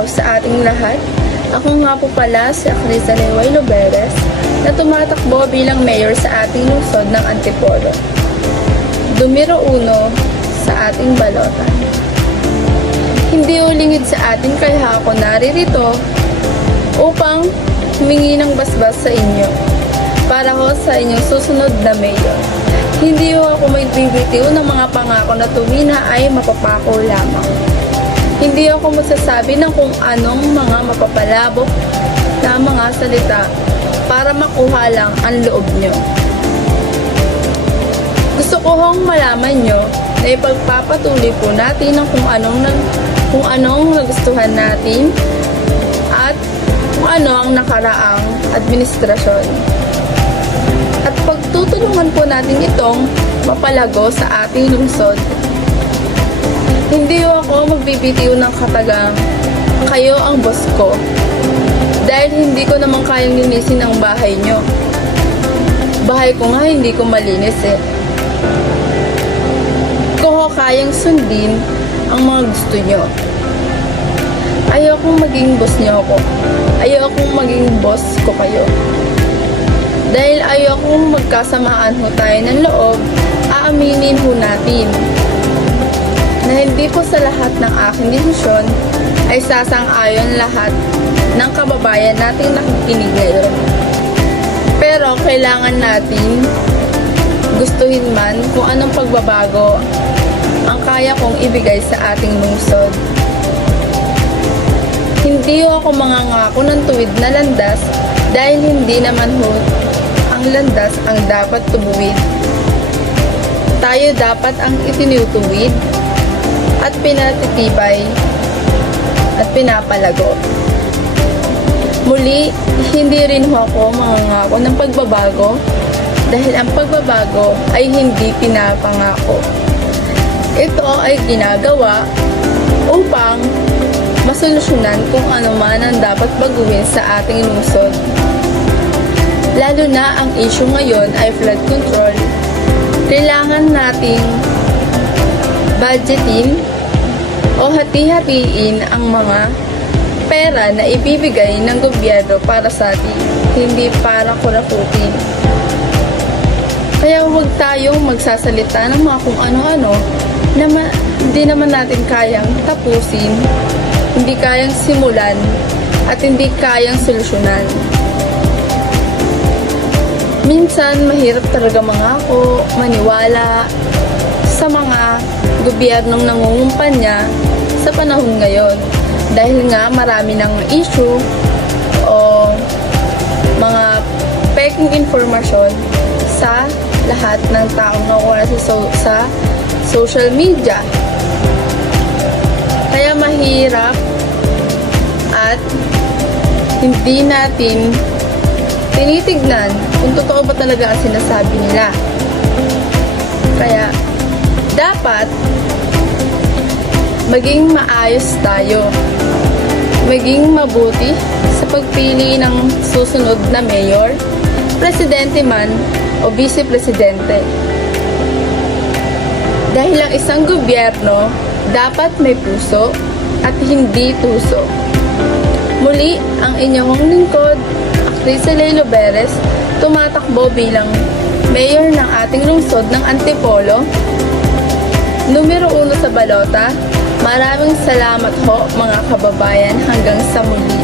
araw sa ating lahat. Ako nga po pala si Acrisa Leway Loberes na tumatakbo bilang mayor sa ating lungsod ng Antipolo. Numero 1 sa ating balota. Hindi ulingid sa atin kaya ako naririto upang humingi ng basbas sa inyo para ho sa inyong susunod na mayor. Hindi ho ako magbibitiw ng mga pangako na tuwina ay mapapako lamang. Hindi ako magsasabi ng kung anong mga mapapalabok na mga salita para makuha lang ang loob nyo. Gusto ko hong malaman nyo na ipagpapatuloy po natin ng kung anong nagustuhan natin at kung ano ang nakaraang administrasyon. At pagtutulungan po natin itong mapalago sa ating lungsod. Hindi ako magbibitiw ng katagang kayo ang boss ko dahil hindi ko naman kayang linisin ang bahay nyo. Bahay ko nga hindi ko malinis eh. Ko kayang sundin ang mga gusto nyo. Ayokong maging boss nyo ako. Ayokong maging boss ko kayo. Dahil ayokong magkasamaan ho tayo ng loob, aaminin ho natin na hindi po sa lahat ng aking desisyon ay sasang-ayon lahat ng kababayan nating nakikinig ngayon. Pero kailangan natin gustuhin man kung anong pagbabago ang kaya kong ibigay sa ating lungsod. Hindi ako mangangako ng tuwid na landas dahil hindi naman ho ang landas ang dapat tubuin. Tayo dapat ang itinutuwid at pinatitibay at pinapalago. Muli, hindi rin ho ako mangangako ng pagbabago dahil ang pagbabago ay hindi pinapangako. Ito ay ginagawa upang masolusyonan kung ano man ang dapat baguhin sa ating lungsod. Lalo na ang issue ngayon ay flood control. Kailangan nating budgetin o hati-hatiin ang mga pera na ibibigay ng gobyerno para sa atin, hindi para kurakutin. Kaya huwag tayong magsasalita ng mga kung ano-ano na hindi naman natin kayang tapusin, hindi kayang simulan, at hindi kayang solusyonan. Minsan, mahirap talaga mangako, maniwala sa mga gobyernong nangungumpanya sa panahon ngayon. Dahil nga marami ng issue o mga peking informasyon sa lahat ng taong nakuha sa social media. Kaya mahirap at hindi natin tinitignan kung totoo ba talaga ang sinasabi nila. Kaya dapat maging maayos tayo, maging mabuti sa pagpili ng susunod na mayor, presidente man o vice-presidente. Dahil ang isang gobyerno dapat may puso at hindi tuso. Muli, ang inyong lingkod, Acrisa Leway Loberes, tumatakbo bilang mayor ng ating lungsod ng Antipolo. Numero 1 sa balota. Maraming salamat ho mga kababayan, hanggang sa muli.